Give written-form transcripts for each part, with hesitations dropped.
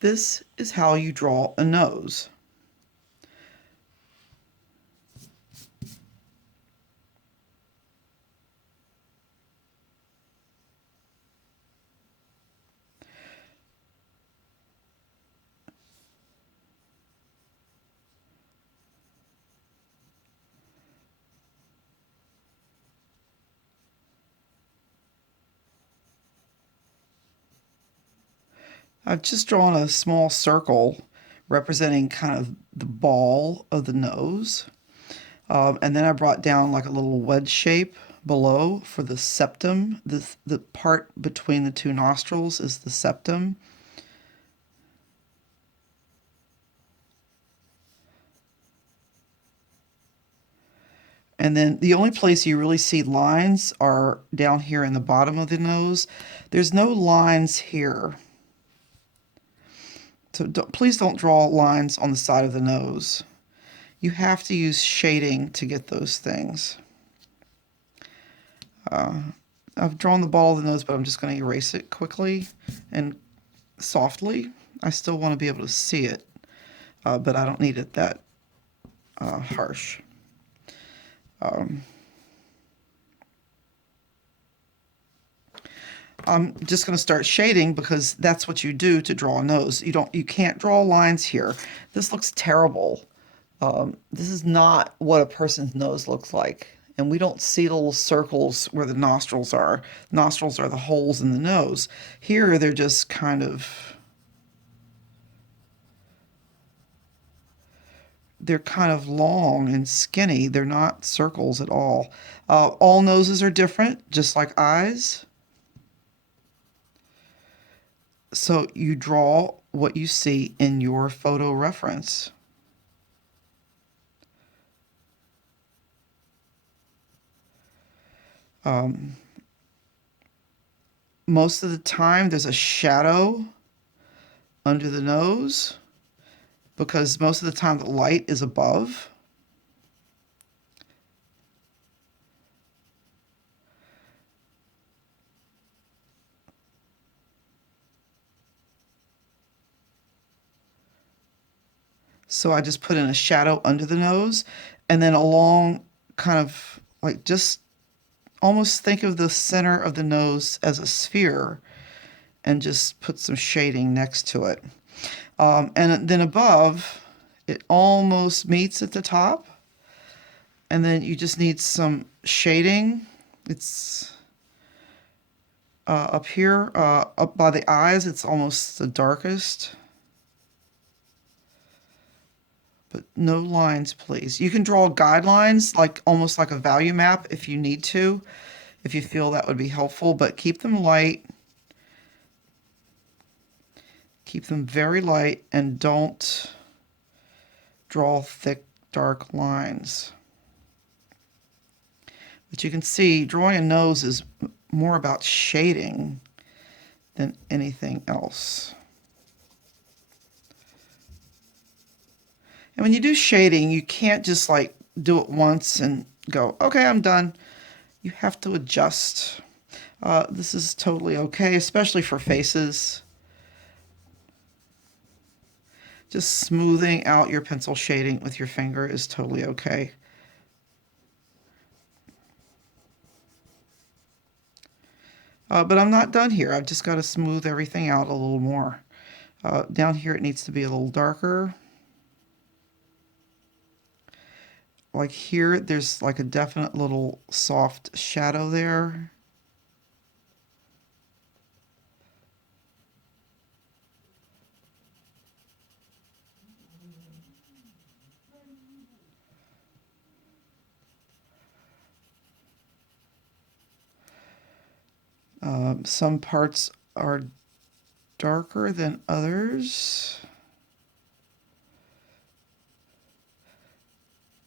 This is how you draw a nose. I've just drawn a small circle representing kind of the ball of the nose. And then I brought down like a little wedge shape below for the septum. The part between the two nostrils is the septum. And then the only place you really see lines are down here in the bottom of the nose. There's no lines here. So please don't draw lines on the side of the nose. You have to use shading to get those things. I've drawn the ball of the nose, but I'm just going to erase it quickly and softly. I still want to be able to see it, but I don't need it that harsh. I'm just going to start shading because that's what you do to draw a nose. You can't draw lines here. This looks terrible. This is not what a person's nose looks like. And we don't see the little circles where the nostrils are. Nostrils are the holes in the nose. Here, they're just kind of, they're kind of long and skinny. They're not circles at all. All noses are different, just like eyes. So you draw what you see in your photo reference. Most of the time there's a shadow under the nose because most of the time the light is above. So I just put in a shadow under the nose and then along kind of like just almost think of the center of the nose as a sphere and just put some shading next to it. And then above, it almost meets at the top. And then you just need some shading. It's up here, up by the eyes, it's almost the darkest. But no lines, please. You can draw guidelines, like almost like a value map if you need to, if you feel that would be helpful, but keep them light. Keep them very light and don't draw thick, dark lines. But you can see drawing a nose is more about shading than anything else. And when you do shading, you can't just like do it once and go, okay, I'm done. You have to adjust. This is totally okay, especially for faces. Just smoothing out your pencil shading with your finger is totally okay. But I'm not done here. I've just got to smooth everything out a little more. Down here it needs to be a little darker. Like here, there's like a definite little soft shadow there. Some parts are darker than others.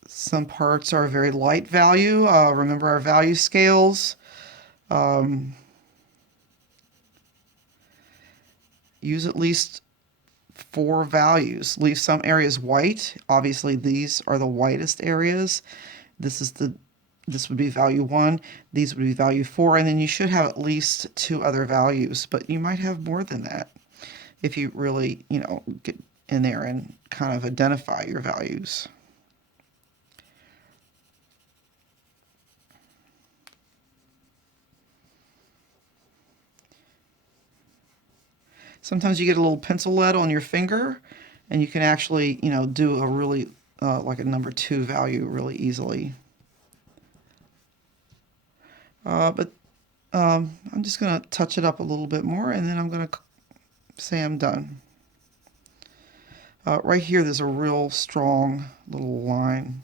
Some parts are a very light value. Remember our value scales. Use at least 4 values. Leave some areas white. Obviously, these are the whitest areas. This would be value 1. These would be value 4, and then you should have at least 2 other values, but you might have more than that. if you really, get in there and kind of identify your values. Sometimes you get a little pencil lead on your finger, and you can actually, do a really, like a number 2 value really easily. But I'm just going to touch it up a little bit more, and then I'm going to say I'm done. Right here, there's a real strong little line.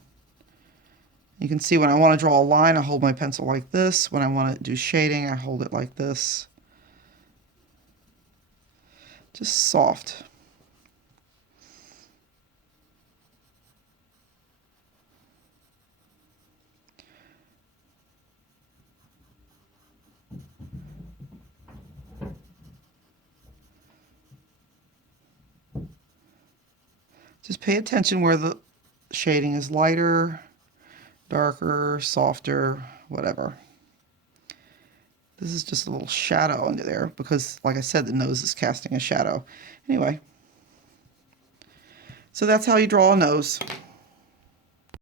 You can see when I want to draw a line, I hold my pencil like this. When I want to do shading, I hold it like this. Just soft. Just pay attention where the shading is lighter, darker, softer, whatever. This is just a little shadow under there because, like I said, the nose is casting a shadow. Anyway, so that's how you draw a nose.